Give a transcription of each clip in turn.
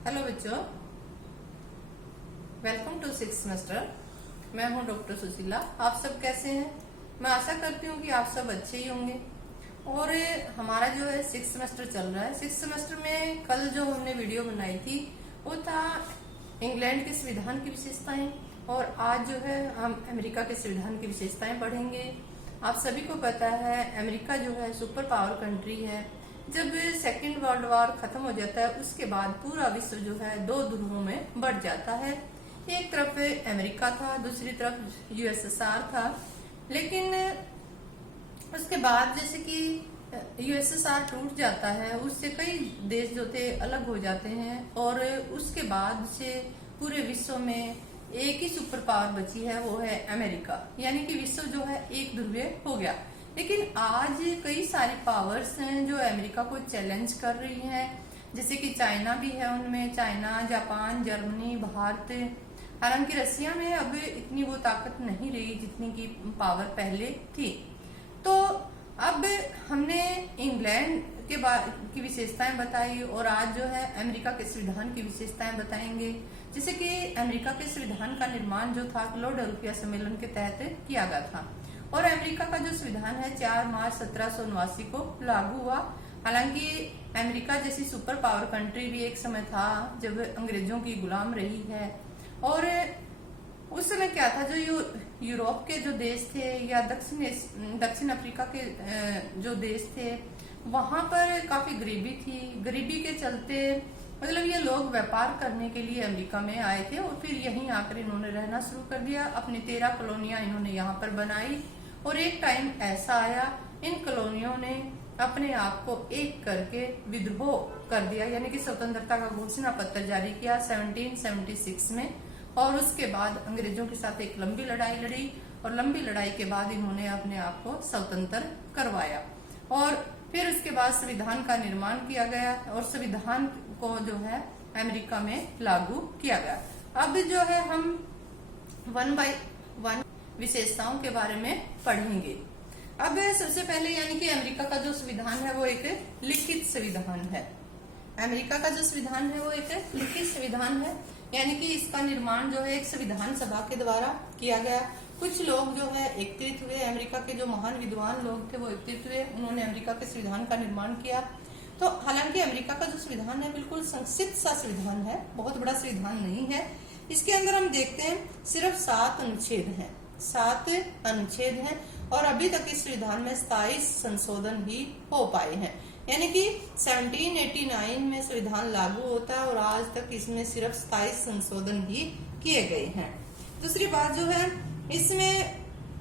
Hello बच्चों, welcome to six semester. मैं हूं डॉक्टर सुशीला। आप सब कैसे हैं? मैं आशा करती हूं कि आप सब अच्छे ही होंगे। और हमारा जो है सिक्स सेमेस्टर चल रहा है। सिक्स सेमेस्टर में कल जो हमने वीडियो बनाई थी वो था इंग्लैंड के संविधान की विशेषताएं, और आज जो है हम अमेरिका के संविधान की विशेषताएं पढ़ेंगे। आप सभी को पता है अमेरिका जो है सुपर पावर कंट्री है। जब सेकेंड वर्ल्ड वॉर खत्म हो जाता है उसके बाद पूरा विश्व जो है दो ध्रुवों में बढ़ जाता है। एक तरफ अमेरिका था, दूसरी तरफ यूएसएसआर था। लेकिन उसके बाद जैसे कि यूएसएसआर टूट जाता है, उससे कई देश जो थे अलग हो जाते हैं, और उसके बाद से पूरे विश्व में एक ही सुपर पावर बची है, वो है अमेरिका। यानी कि विश्व जो है एक ध्रुवीय हो गया। लेकिन आज कई सारी पावर्स हैं जो अमेरिका को चैलेंज कर रही हैं, जैसे कि चाइना भी है उनमें। China, Japan, Germany, Bharat. हालांकि रसिया में अब इतनी वो ताकत नहीं रही जितनी की पावर पहले थी। तो अब हमने इंग्लैंड की विशेषताएं बताई, और आज जो है अमेरिका के संविधान की विशेषताएं बताएंगे। जैसे कि अमेरिका के संविधान का निर्माण जो था फिलाडेल्फिया सम्मेलन के तहत किया गया था, और अमेरिका का जो संविधान है 4 मार्च 1789 को लागू हुआ। हालांकि अमेरिका जैसी सुपर पावर कंट्री भी एक समय था जब अंग्रेजों की गुलाम रही है। और उस समय क्या था, जो यूरोप के जो देश थे या दक्षिण अफ्रीका के जो देश थे, वहां पर काफी गरीबी थी। गरीबी के चलते मतलब ये लोग व्यापार करने के लिए अमेरिका में आए थे, और फिर यहीं आकर इन्होंने रहना शुरू कर दिया। अपनी 13 कॉलोनियां इन्होंने यहाँ पर बनाई, और एक टाइम ऐसा आया इन कॉलोनियों ने अपने आप को एक करके विद्रोह कर दिया, यानी कि स्वतंत्रता का घोषणा पत्र जारी किया 1776 में। और उसके बाद अंग्रेजों के साथ एक लंबी लड़ाई लड़ी, और लंबी लड़ाई के बाद इन्होंने अपने आप को स्वतंत्र करवाया। और फिर उसके बाद संविधान का निर्माण किया गया, और संविधान को जो है अमेरिका में लागू किया गया। अब जो है हम 1 बाय 1 विशेषताओं के बारे में पढ़ेंगे। अब सबसे पहले यानी कि अमेरिका का जो संविधान है वो एक लिखित संविधान है। अमेरिका का जो संविधान है वो एक लिखित संविधान है, यानी कि इसका निर्माण जो है एक संविधान सभा के द्वारा किया गया। कुछ लोग जो है एकत्रित हुए, अमेरिका के जो महान विद्वान लोग थे वो एकत्रित हुए, उन्होंने अमेरिका के संविधान का निर्माण किया। तो हालांकि अमेरिका का जो संविधान है बिल्कुल संक्षिप्त सा संविधान है, बहुत बड़ा संविधान नहीं है। इसके अंदर हम देखते हैं सिर्फ 7 अनुच्छेद हैं, 7 अनुच्छेद हैं, और अभी तक इस संविधान में 27 संशोधन ही हो पाए हैं। यानी कि 1789 में संविधान लागू होता है, और आज तक इसमें सिर्फ 27 संशोधन ही किए गए हैं। दूसरी बात जो है, इसमें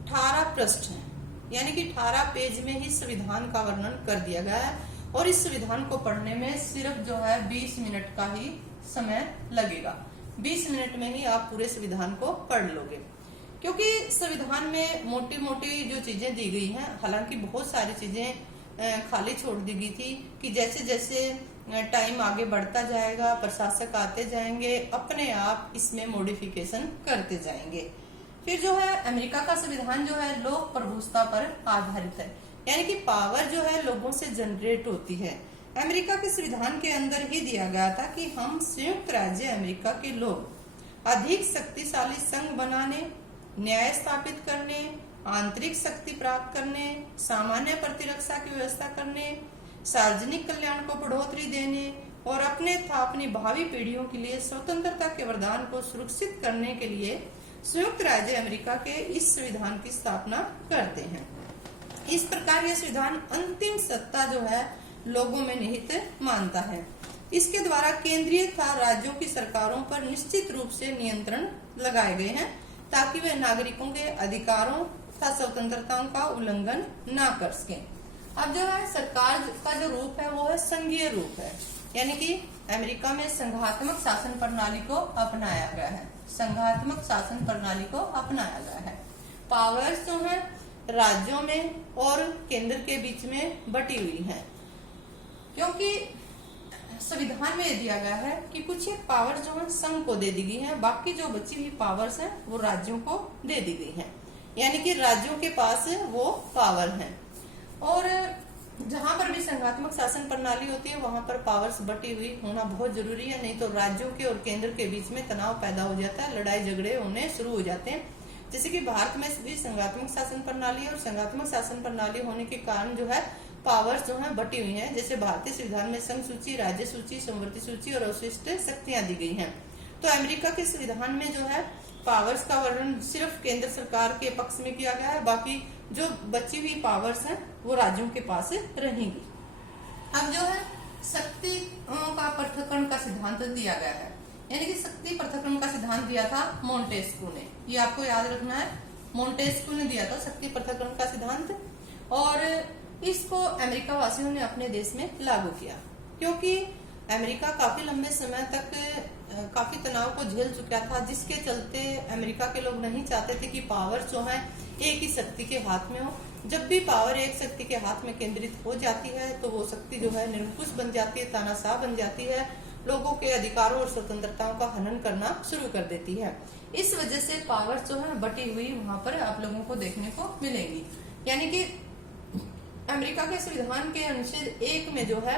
18 पृष्ठ हैं, यानी कि 18 पेज में ही संविधान का वर्णन कर दिया गया है, और इस संविधान को पढ़ने में सिर्फ जो है 20 मिनट का ही समय लगेगा। 20 मिनट में ही आप पूरे संविधान को पढ़ लोगे, क्योंकि संविधान में मोटी मोटी जो चीजें दी गई हैं, हालांकि बहुत सारी चीजें खाली छोड़ दी गई थी कि जैसे जैसे टाइम आगे बढ़ता जाएगा, प्रशासक आते जाएंगे, अपने आप इसमें मॉडिफिकेशन करते जाएंगे। फिर जो है अमेरिका का संविधान जो है लोक प्रभुता पर आधारित है, यानी कि पावर जो है लोगों से जनरेट होती है। अमेरिका के संविधान के अंदर ही दिया गया था कि हम संयुक्त राज्य अमेरिका के लोग अधिक शक्तिशाली संघ बनाने, न्याय स्थापित करने, आंतरिक शक्ति प्राप्त करने, सामान्य प्रतिरक्षा की व्यवस्था करने, सार्वजनिक कल्याण को बढ़ोतरी देने, और अपने तथा अपनी भावी पीढ़ियों के लिए स्वतंत्रता के वरदान को सुरक्षित करने के लिए संयुक्त राज्य अमेरिका के इस संविधान की स्थापना करते हैं। इस प्रकार यह संविधान अंतिम सत्ता जो है लोगों में निहित मानता है। इसके द्वारा केंद्रीय तथा राज्यों की सरकारों पर निश्चित रूप से नियंत्रण लगाए गए हैं, ताकि वे नागरिकों के अधिकारों तथा स्वतंत्रताओं का उल्लंघन न कर सकें। अब जो है सरकार का जो रूप है वो है संघीय रूप है, यानी कि अमेरिका में संघात्मक शासन प्रणाली को अपनाया गया है। संघात्मक शासन प्रणाली को अपनाया गया है। पावर्स जो है राज्यों में और केंद्र के बीच में बटी हुई है, क्योंकि संविधान में दिया गया है कि कुछ एक पावर जो है संघ को दे दी गई है, बाकी जो बची हुई पावर्स हैं वो राज्यों को दे दी गई है, यानी कि राज्यों के पास वो पावर है। और जहां पर भी संघात्मक शासन प्रणाली होती है वहां पर पावर्स बटी हुई होना बहुत जरूरी है, नहीं तो राज्यों के और केंद्र के बीच में तनाव पैदा हो जाता है, लड़ाई झगड़े होने शुरू हो जाते हैं। जैसे कि भारत में भी संघात्मक शासन प्रणाली है और संघात्मक शासन प्रणाली होने के कारण जो है पावर्स जो है बटी हुई हैं। जैसे भारतीय संविधान में संघ सूची, राज्य सूची, समवर्ती सूची और अवशिष्ट शक्तियां दी गई हैं। तो अमेरिका के संविधान में जो है पावर्स का वर्णन सिर्फ केंद्र सरकार के पक्ष में किया गया है, बाकी जो बची हुई पावर्स हैं वो राज्यों के पास रहेंगी। अब जो है शक्ति का पृथक्करण का सिद्धांत दिया गया है, यानी कि शक्ति पृथक्करण का सिद्धांत दिया था मोंटेस्क्यू ने, ये आपको याद रखना है। मोंटेस्क्यू ने दिया था शक्ति पृथक्करण का सिद्धांत, और इसको अमेरिका वासियों ने अपने देश में लागू किया, क्योंकि अमेरिका काफी लंबे समय तक काफी तनाव को झेल चुका था, जिसके चलते अमेरिका के लोग नहीं चाहते थे कि पावर जो है एक ही शक्ति के हाथ में हो। जब भी पावर एक शक्ति के हाथ में केंद्रित हो जाती है तो वो शक्ति जो है निरंकुश बन जाती है, तानाशाह बन जाती है, लोगों के अधिकारों और स्वतंत्रताओं का हनन करना शुरू कर देती है। इस वजह से पावर जो है बटी हुई वहां पर आप लोगों को देखने को मिलेंगी। यानी कि अमेरिका के संविधान के अनुच्छेद 1 में जो है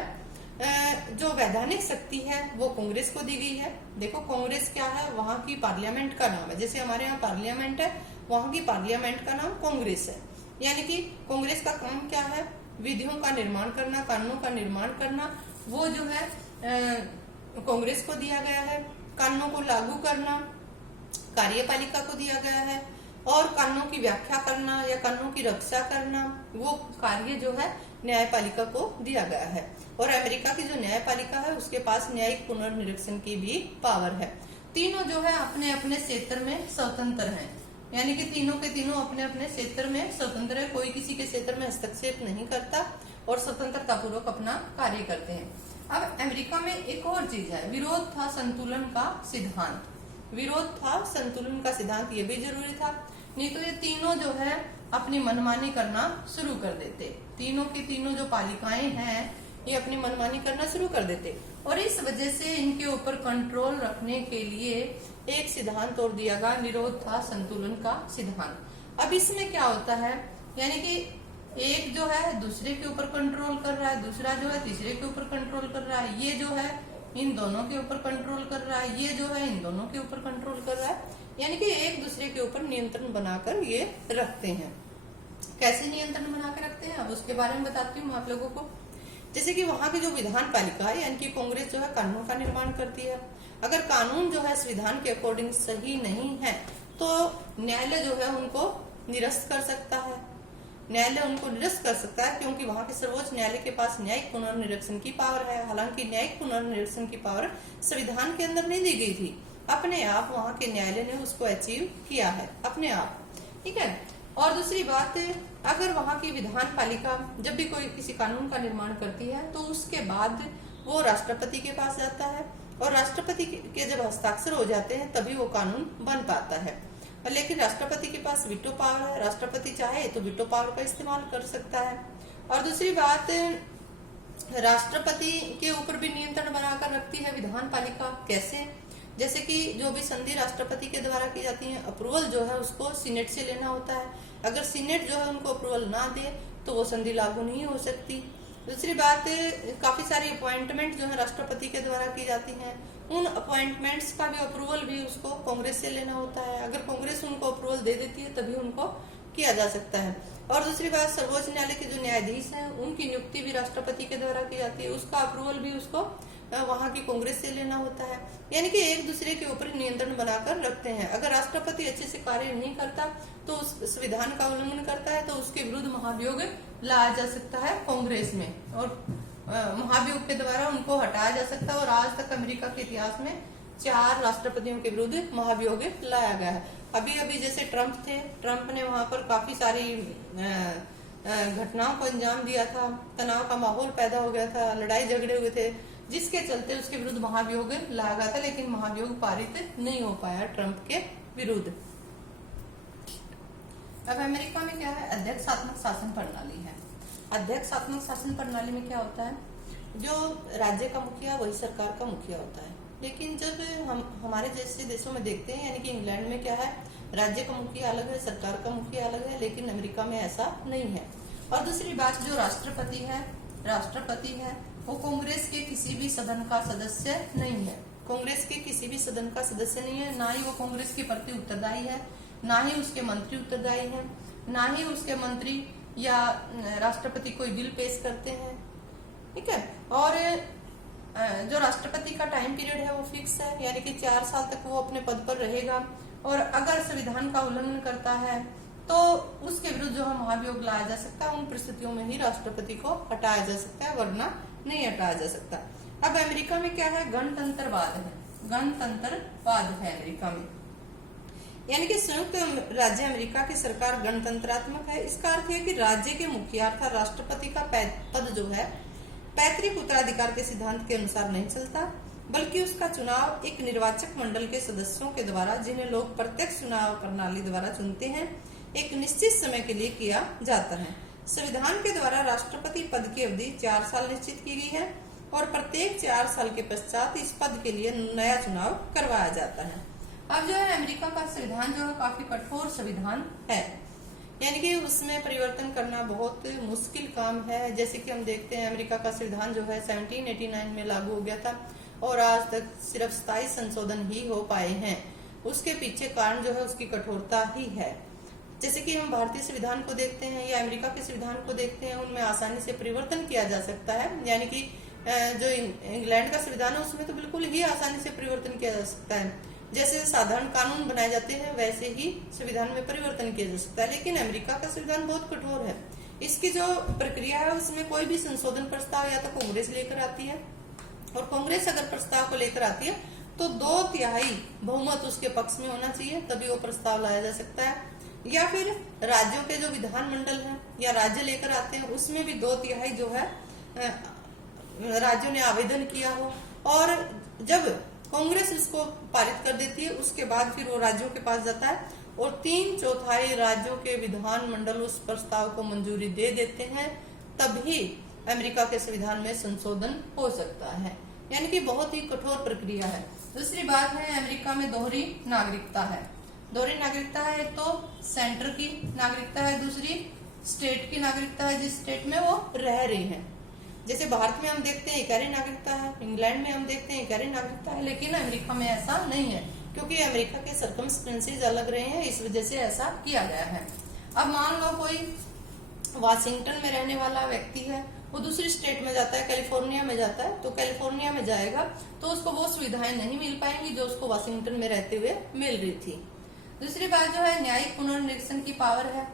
जो वैधानिक शक्ति है वो कांग्रेस को दी गई है। देखो कांग्रेस क्या है, वहां की पार्लियामेंट का नाम है। जैसे हमारे यहाँ पार्लियामेंट है, वहां की पार्लियामेंट का नाम कांग्रेस है। यानी कि कांग्रेस का काम क्या है, विधियों का निर्माण करना, कानूनों का निर्माण करना, वो जो है कांग्रेस को दिया गया है। कानूनों को लागू करना कार्यपालिका को दिया गया है, और कानूनों की व्याख्या करना या कानूनों की रक्षा करना वो कार्य जो है न्यायपालिका को दिया गया है। और अमेरिका की जो न्यायपालिका है उसके पास न्यायिक पुनर्निरीक्षण की भी पावर है। तीनों जो है अपने अपने क्षेत्र में स्वतंत्र हैं, यानी कि तीनों के तीनों अपने अपने क्षेत्र में स्वतंत्र है, कोई किसी के क्षेत्र में हस्तक्षेप नहीं करता और स्वतंत्रता पूर्वक अपना कार्य करते हैं। अब अमेरिका में एक और चीज है, विरोध था संतुलन का सिद्धांत। विरोध था संतुलन का सिद्धांत, ये भी जरूरी था, नहीं तो ये तीनों जो है अपनी मनमानी करना शुरू कर देते। तीनों की तीनों जो पालिकाएं हैं ये अपनी मनमानी करना शुरू कर देते, और इस वजह से इनके ऊपर कंट्रोल रखने के लिए एक सिद्धांत और दिया गया, निरोध था संतुलन का सिद्धांत। अब इसमें क्या होता है, यानी कि एक जो है दूसरे के ऊपर कंट्रोल कर रहा है, दूसरा जो है तीसरे के ऊपर कंट्रोल कर रहा है, ये जो है इन दोनों के ऊपर कंट्रोल कर रहा है, ये जो है इन दोनों के ऊपर कंट्रोल कर रहा है। यानी कि एक दूसरे के ऊपर नियंत्रण बनाकर ये रखते हैं। कैसे नियंत्रण बनाकर रखते हैं अब उसके बारे में बताती हूँ आप लोगों को। जैसे कि वहां की जो विधान पालिका है, यानी कि कांग्रेस जो है कानून का निर्माण करती है। अगर कानून जो है संविधान के अकॉर्डिंग सही नहीं है तो न्यायालय जो है उनको निरस्त कर सकता है, न्यायालय उनको निरस्त कर सकता है, क्योंकि वहां के सर्वोच्च न्यायालय के पास न्यायिक पुनर्निरीक्षण की पावर है। हालांकि न्यायिक पुनर्निरीक्षण की पावर संविधान के अंदर नहीं दी गई थी, अपने आप वहां के न्यायालय ने उसको अचीव किया है अपने आप, ठीक है। और दूसरी बात, अगर वहां की विधान पालिका जब भी कोई किसी कानून का निर्माण करती है तो उसके बाद वो राष्ट्रपति के पास जाता है, और राष्ट्रपति के जब हस्ताक्षर हो जाते हैं तभी वो कानून बन पाता है। लेकिन राष्ट्रपति के पास वीटो पावर है, राष्ट्रपति चाहे तो वीटो पावर का इस्तेमाल कर सकता है। और दूसरी बात, राष्ट्रपति के ऊपर भी नियंत्रण बनाकर रखती है विधान पालिका। कैसे, जैसे कि जो भी संधि राष्ट्रपति के द्वारा की जाती है, अप्रूवल जो है उसको सीनेट से लेना होता है। अगर सीनेट जो है उनको अप्रूवल ना दे तो वो संधि लागू नहीं हो सकती। दूसरी बात, काफी सारी अपॉइंटमेंट जो है राष्ट्रपति के द्वारा की जाती हैं, उन अपॉइंटमेंट्स का भी अप्रूवल भी उसको कांग्रेस से लेना होता है। अगर कांग्रेस उनको अप्रूवल दे देती है तभी उनको किया जा सकता है। और दूसरी बात, सर्वोच्च न्यायालय के जो न्यायाधीश हैं उनकी नियुक्ति भी राष्ट्रपति के द्वारा की जाती है, उसका अप्रूवल भी उसको वहां की कांग्रेस से लेना होता है। यानी कि एक दूसरे के ऊपर नियंत्रण बनाकर रखते हैं। अगर राष्ट्रपति अच्छे से कार्य नहीं करता तो उस संविधान का उल्लंघन करता है तो उसके विरुद्ध महाभियोग लाया जा सकता है कांग्रेस में, और महाभियोग के द्वारा उनको हटाया जा सकता है। और आज तक अमेरिका के इतिहास में 4 राष्ट्रपतियों के विरुद्ध महाभियोग लाया गया है। अभी अभी जैसे ट्रंप थे, ट्रंप ने वहां पर काफी सारी घटनाओं को अंजाम दिया था, तनाव का माहौल पैदा हो गया था, लड़ाई झगड़े हुए थे, जिसके चलते उसके विरुद्ध महाभियोग लाया गया था, लेकिन महाभियोग पारित नहीं हो पाया ट्रंप के विरुद्ध। अब अमेरिका में क्या है, अध्यक्षात्मक शासन प्रणाली है। अध्यक्षात्मक शासन प्रणाली में क्या होता है, जो राज्य का मुखिया वही सरकार का मुखिया होता है। लेकिन जब हम हमारे जैसे देशों में देखते हैं, यानी कि इंग्लैंड में क्या है, राज्य का मुखिया अलग है, सरकार का मुखिया अलग है, लेकिन अमेरिका में ऐसा नहीं है। और दूसरी बात, जो राष्ट्रपति है वो कांग्रेस के किसी भी सदन का सदस्य नहीं है। कांग्रेस के किसी भी सदन का सदस्य नहीं है, ना ही वो कांग्रेस के प्रति उत्तरदायी है, ना ही उसके मंत्री उत्तरदायी है, ना ही उसके मंत्री या राष्ट्रपति कोई बिल पेश करते हैं। ठीक है। और जो राष्ट्रपति का टाइम पीरियड है वो फिक्स है, यानी कि 4 साल तक वो अपने पद पर रहेगा। और अगर संविधान का उल्लंघन करता है तो उसके विरुद्ध जो है महाभियोग लाया जा सकता है। उन परिस्थितियों में ही राष्ट्रपति को हटाया जा सकता है, वरना नहीं हटाया जा सकता। अब अमेरिका में क्या है, गणतंत्रवाद है। गणतंत्रवाद है अमेरिका में, यानी कि संयुक्त राज्य अमेरिका की सरकार गणतंत्रात्मक है। इसका अर्थ है कि राज्य के मुखिया अर्थात राष्ट्रपति का पद जो है पैतृक उत्तराधिकार के सिद्धांत के अनुसार नहीं चलता, बल्कि उसका चुनाव एक निर्वाचक मंडल के सदस्यों के द्वारा, जिन्हें लोग प्रत्यक्ष चुनाव प्रणाली द्वारा चुनते हैं, एक निश्चित समय के लिए किया जाता है। संविधान के द्वारा राष्ट्रपति पद की अवधि 4 साल निश्चित की गई है और प्रत्येक 4 साल के पश्चात इस पद के लिए नया चुनाव करवाया जाता है। अब जो है अमेरिका का संविधान जो है काफी कठोर संविधान है, यानी कि उसमें परिवर्तन करना बहुत मुश्किल काम है। जैसे कि हम देखते हैं अमेरिका का संविधान जो है 1789 में लागू हो गया था और आज तक सिर्फ 27 संशोधन ही हो पाए हैं। उसके पीछे कारण जो है उसकी कठोरता ही है। जैसे कि हम भारतीय संविधान को देखते हैं या अमेरिका के संविधान को देखते हैं, उनमें आसानी से परिवर्तन किया जा सकता है। यानी कि जो इंग्लैंड का संविधान है उसमें तो बिल्कुल ही आसानी से परिवर्तन किया जा सकता है। जैसे साधारण कानून बनाए जाते हैं वैसे ही संविधान में परिवर्तन किया जा सकता है। लेकिन अमेरिका का संविधान बहुत कठोर है। इसकी जो प्रक्रिया है उसमें कोई भी संशोधन प्रस्ताव या तो कांग्रेस लेकर आती है, और कांग्रेस अगर प्रस्ताव को लेकर आती है तो 2/3 बहुमत उसके पक्ष में होना चाहिए, तभी वो प्रस्ताव लाया जा सकता है। या फिर राज्यों के जो विधानमंडल है या राज्य लेकर आते हैं उसमें भी 2/3 जो है राज्यों ने आवेदन किया हो, और जब कांग्रेस इसको पारित कर देती है उसके बाद फिर वो राज्यों के पास जाता है और 3/4 राज्यों के विधानमंडल उस प्रस्ताव को मंजूरी दे देते हैं, तभी अमेरिका के संविधान में संशोधन हो सकता है। यानी कि बहुत ही कठोर प्रक्रिया है। दूसरी बात है अमेरिका में दोहरी नागरिकता है। दोहरी नागरिकता है, एक तो सेंटर की नागरिकता है, दूसरी स्टेट की नागरिकता है जिस स्टेट में वो रह रही है। जैसे भारत में हम देखते हैं इकाई नागरिकता है, इंग्लैंड में हम देखते हैं इकाई नागरिकता है, लेकिन अमेरिका में ऐसा नहीं है, क्योंकि अमेरिका के सर्कमस्टेंसेस अलग रहे हैं, इस वजह से ऐसा किया गया है। अब मान लो कोई वाशिंगटन में रहने वाला व्यक्ति है, वो दूसरी स्टेट में जाता है, कैलिफोर्निया में जाता है, तो कैलिफोर्निया में जाएगा तो उसको वो सुविधाएं नहीं मिल पाएंगी जो उसको वाशिंगटन में रहते हुए मिल रही थी। दूसरी बात जो है न्यायिक पुनर्निरीक्षण की पावर है,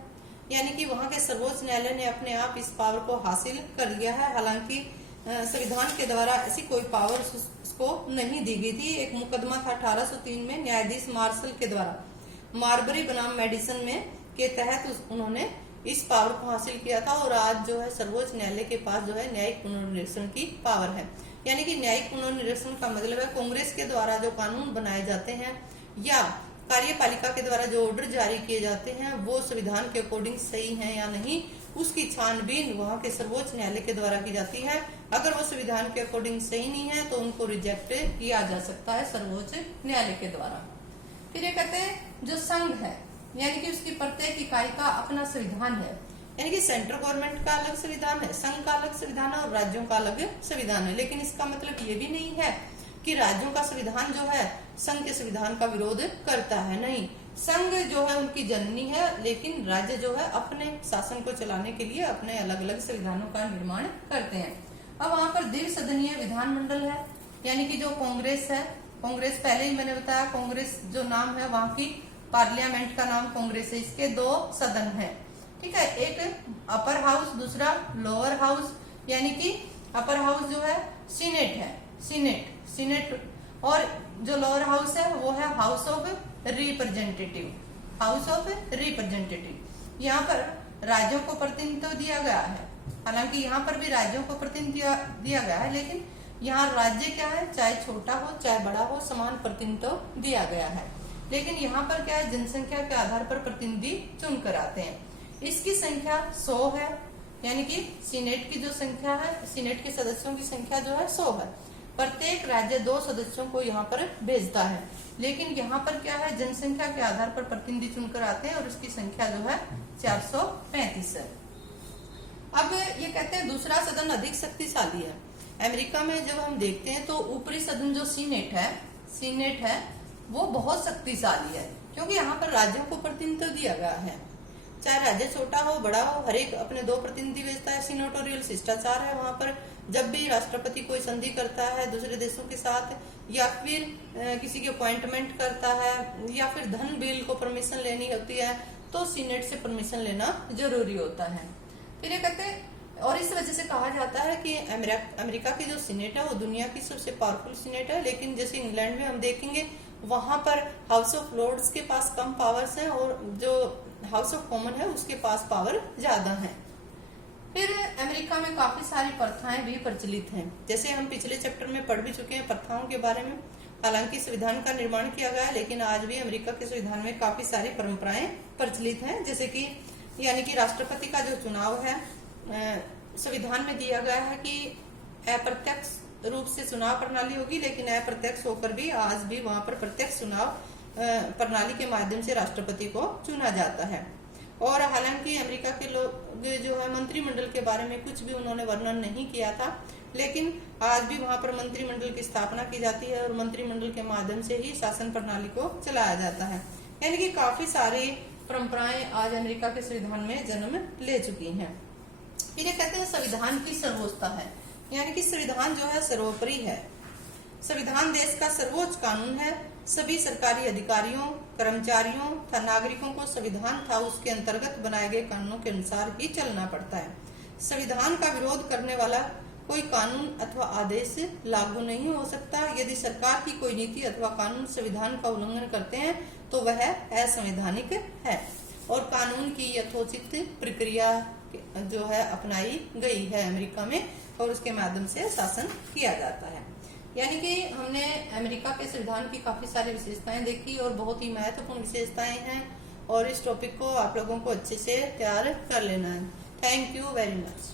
यानी कि वहां के सर्वोच्च न्यायालय ने अपने आप इस पावर को हासिल कर लिया है। हालांकि संविधान के द्वारा ऐसी कोई पावर उसको नहीं दी गई थी। एक मुकदमा था 1803 में न्यायाधीश मार्शल के द्वारा मार्बरी बनाम मेडिसन में के तहत उन्होंने इस पावर को हासिल किया था, और आज जो है सर्वोच्च न्यायालय के पास जो है न्यायिक पुनर्निरीक्षण की पावर है। यानी कि न्यायिक पुनर्निरीक्षण का मतलब है कांग्रेस के द्वारा जो कानून बनाए जाते हैं या कार्यपालिका के द्वारा जो ऑर्डर जारी किए जाते हैं वो संविधान के अकॉर्डिंग सही है या नहीं, उसकी छानबीन वहां के सर्वोच्च न्यायालय के द्वारा की जाती है। अगर वो संविधान के अकॉर्डिंग सही नहीं है तो उनको रिजेक्ट किया जा सकता है सर्वोच्च न्यायालय के द्वारा। फिर ये कहते हैं जो संघ है, यानी कि उसकी प्रत्येक इकाई का अपना संविधान है, यानी कि सेंट्रल गवर्नमेंट का अलग संविधान है, संघ का अलग संविधान है और राज्यों का अलग संविधान है। लेकिन इसका मतलब ये भी नहीं है कि राज्यों का संविधान जो है संघ के संविधान का विरोध करता है। नहीं, संघ जो है उनकी जननी है, लेकिन राज्य जो है अपने शासन को चलाने के लिए अपने अलग अलग संविधानों का निर्माण करते हैं। अब वहां पर द्विसदनीय विधानमंडल है, यानी कि जो कांग्रेस है, कांग्रेस पहले ही मैंने बताया, कांग्रेस जो नाम है वहां की पार्लियामेंट का नाम कांग्रेस है। इसके 2 सदन है, ठीक है, एक अपर हाउस दूसरा लोअर हाउस, यानी कि अपर हाउस जो है सीनेट, और जो लोअर हाउस है वो है हाउस ऑफ रिप्रेजेंटेटिव। यहाँ पर राज्यों को प्रतिनिधित्व दिया गया है, हालांकि यहाँ पर भी राज्यों को प्रतिनिधित्व दिया गया है, लेकिन यहाँ राज्य क्या है, चाहे छोटा हो चाहे बड़ा हो, समान प्रतिनिधित्व दिया गया है। लेकिन यहाँ पर क्या है, जनसंख्या के आधार पर प्रतिनिधि चुन कर आते हैं। इसकी संख्या 100 है, यानी कि सीनेट की जो संख्या है, सीनेट के सदस्यों की संख्या जो है 100 है। प्रत्येक राज्य 2 सदस्यों को यहाँ पर भेजता है, लेकिन यहाँ पर क्या है, जनसंख्या के आधार पर प्रतिनिधि चुनकर आते हैं और इसकी संख्या जो है 435 है। अब ये कहते हैं दूसरा सदन अधिक शक्तिशाली है। अमेरिका में जब हम देखते हैं तो ऊपरी सदन जो सीनेट है वो बहुत शक्तिशाली है, क्योंकि यहाँ पर राज्यों को प्रतिनिधित्व दिया गया है। चाहे राज्य छोटा हो बड़ा हो, हर एक अपने 2 प्रतिनिधि भेजता है। सीनेटोरियल शिष्टाचार है वहां पर। जब भी राष्ट्रपति कोई संधि करता है दूसरे देशों के साथ, या फिर किसी की अपॉइंटमेंट करता है, या फिर धन बिल को परमिशन लेनी होती है, तो सीनेट से परमिशन लेना जरूरी होता है। फिर ये कहते हैं, और इस वजह से कहा जाता है कि अमेरिका की जो सीनेट है वो दुनिया की सबसे पावरफुल सीनेट है। लेकिन जैसे इंग्लैंड में हम देखेंगे वहां पर हाउस ऑफ लॉर्ड्स के पास कम पावर्स हैं, और जो हाउस ऑफ कॉमन है उसके पास पावर ज्यादा है। फिर अमेरिका में काफी सारी प्रथाएं भी प्रचलित हैं, जैसे हम पिछले चैप्टर में पढ़ भी चुके हैं प्रथाओं के बारे में। हालांकि संविधान का निर्माण किया गया है, लेकिन आज भी अमेरिका के संविधान में काफी सारी परंपराएं प्रचलित हैं। जैसे कि यानी कि राष्ट्रपति का जो चुनाव है संविधान में दिया गया है कि अप्रत्यक्ष रूप से चुनाव प्रणाली होगी, लेकिन अप्रत्यक्ष होकर भी आज भी वहां पर प्रत्यक्ष चुनाव प्रणाली के माध्यम से राष्ट्रपति को चुना जाता है। और हालांकि अमेरिका के लोग जो है मंत्रिमंडल के बारे में कुछ भी उन्होंने वर्णन नहीं किया था, लेकिन आज भी वहां पर मंत्रिमंडल की स्थापना की जाती है और मंत्रिमंडल के माध्यम से ही शासन प्रणाली को चलाया जाता है। यानी कि काफी सारी परंपराएं आज अमेरिका के संविधान में जन्म ले चुकी हैं। इन्हें कहते हैं संविधान की सर्वोच्चता है, यानी कि संविधान जो है सर्वोपरि है। संविधान देश का सर्वोच्च कानून है। सभी सरकारी अधिकारियों, कर्मचारियों तथा नागरिकों को संविधान था उसके अंतर्गत बनाए गए कानूनों के अनुसार ही चलना पड़ता है। संविधान का विरोध करने वाला कोई कानून अथवा आदेश लागू नहीं हो सकता। यदि सरकार की कोई नीति अथवा कानून संविधान का उल्लंघन करते हैं तो वह असंवैधानिक है, और कानून की यथोचित प्रक्रिया जो है अपनाई गई है अमेरिका में, और उसके माध्यम से शासन किया जाता है। यानी कि हमने अमेरिका के संविधान की काफी सारी विशेषताएं देखी और बहुत ही महत्वपूर्ण विशेषताएं हैं, और इस टॉपिक को आप लोगों को अच्छे से तैयार कर लेना है। Thank you very much.